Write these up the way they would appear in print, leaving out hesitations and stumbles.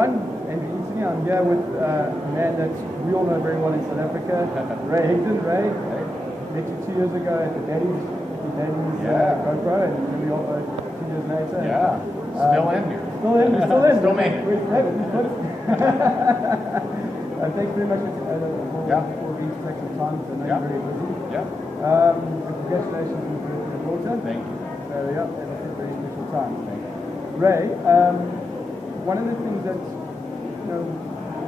everyone, Andrew Eaton here. I'm here with a man that we all know very well in South Africa, Ray Higdon. Ray, met you 2 years ago at the Daddy's GoPro, and we all 2 years later. Yeah, still in here. Still in. Still making it. Thanks very much for being taking the time. I know you're very busy. Congratulations on your daughter. Thank you. So as I said, very special time. Thank you. Ray, one of the things that,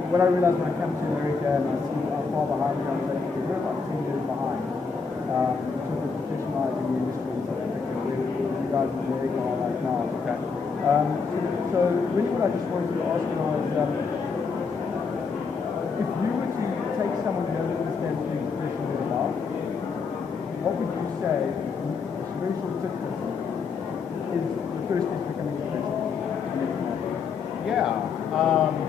when I realized when I come to America and I see how far behind we are, we're about 10 years behind in terms of professionalizing the industry in South Africa, where you guys in America are right now. Okay. So really what I just wanted to ask you now is, if you were to take someone who doesn't understand what being professional is about, what would you say, a very short tip for us, is the first step to becoming professional?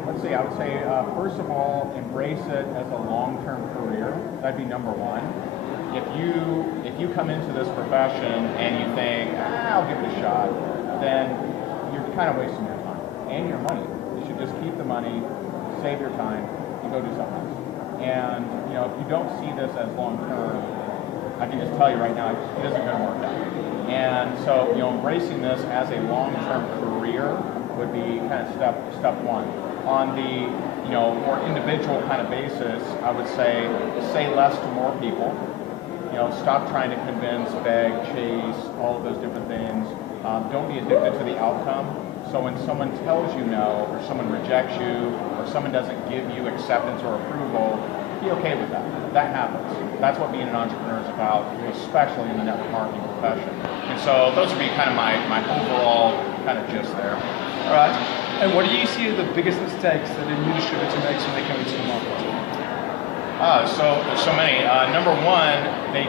Let's see, I would say, first of all, embrace it as a long-term career. That'd be number one. If you come into this profession and you think, I'll give it a shot, then you're kind of wasting your time and your money. You should just keep the money, save your time, and go do something else. And, if you don't see this as long-term, I can just tell you right now, it isn't going to work out. And so, embracing this as a long-term career would be kind of step one. On the, more individual kind of basis, I would say less to more people. Stop trying to convince, beg, chase, all of those different things. Don't be addicted to the outcome. So when someone tells you no, or someone rejects you, or someone doesn't give you acceptance or approval, be okay with that. That happens. That's what being an entrepreneur is about, especially in the network marketing profession. And so those would be kind of my overall kind of gist there. All right. And what do you see as the biggest mistakes that a new distributor makes when they come into the market? So many. Number one, they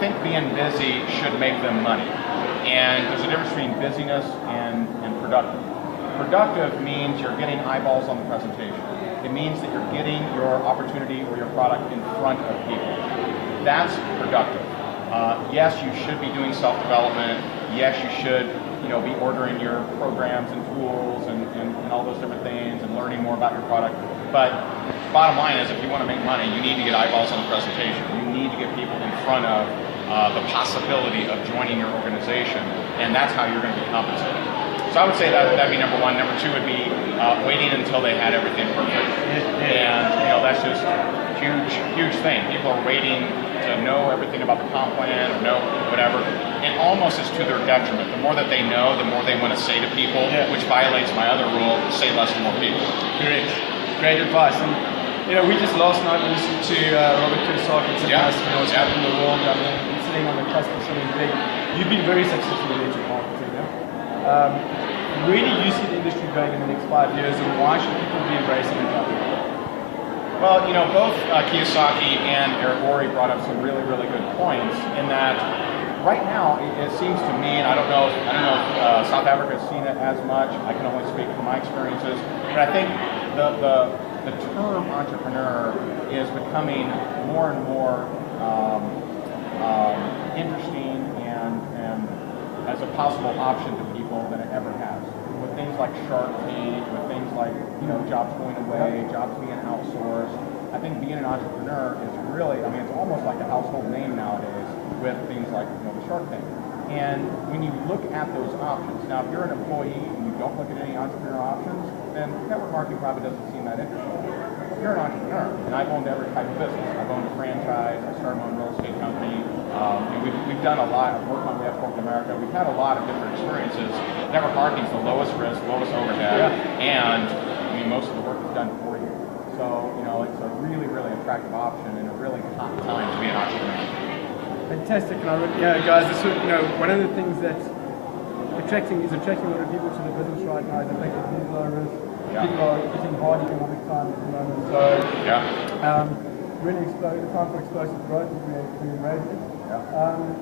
think being busy should make them money. And there's a difference between busyness and productive. Productive means you're getting eyeballs on the presentation. It means that you're getting your opportunity or your product in front of people. That's productive. Yes, you should be doing self-development. Yes, you should, be ordering your programs and tools and all those different things and learning more about your product. But bottom line is, if you want to make money, you need to get eyeballs on the presentation. You need to get people in front of the possibility of joining your organization, and that's how you're going to be compensated. So I would say that'd be number one. Number two would be waiting until they had everything perfect, and that's just a huge thing. People are waiting to know everything about the comp plan or know whatever, and almost is to their detriment. The more that they know, the more they want to say to people, which violates my other rule: say less to more people. Great advice. And we just last night listened to Robert Kiyosaki tell us what's happening in the world. I mean, sitting on the cusp of something big. You've been very successful in network marketing. Where do you see the industry going in the next 5 years, and why should people be embracing it? Well, both Kiyosaki and Eric Worre brought up some really, really good points in that right now it seems to me, and I don't know if South Africa has seen it as much. I can only speak from my experiences, but I think the term entrepreneur is becoming more and more interesting and as a possible option to people than it ever has. With things like Shark Tank, with things like jobs going away, jobs being outsourced. I think being an entrepreneur is really, it's almost like a household name nowadays with things like the Shark Tank. And when you look at those options, now if you're an employee and you don't look at any entrepreneur options, then network marketing probably doesn't seem that interesting. If you're an entrepreneur, and I've owned every type of business. I've owned a franchise, I started my own real estate company. We've done a lot. I've worked my way up corporate America. We've had a lot of different experiences. Network marketing is the lowest risk, lowest overhead, and most of the work is done for you. So it's a really, really attractive option and a really hot time to be an entrepreneur. Fantastic, and guys, this one of the things that's attracting a lot of people to the business right now is the fact that people are hitting hard economic times at the moment. So really the time for explosive growth is we embrace it.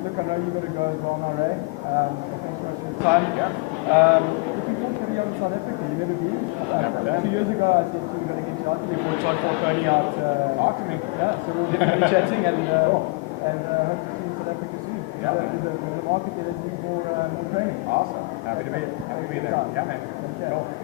Look, I know you've got to go as well now, Ray. Thanks so much for your time. If you talk to the young South Africa, you've never been? Never been. 2 years ago, I said we were going to get you out there before Todd Falcone out. Talk to me. Yeah, so we'll definitely be chatting and hope to see you in South Africa soon. There's a market there that needs more training. Awesome. Happy to be there. Yeah, man. Yeah. Cool.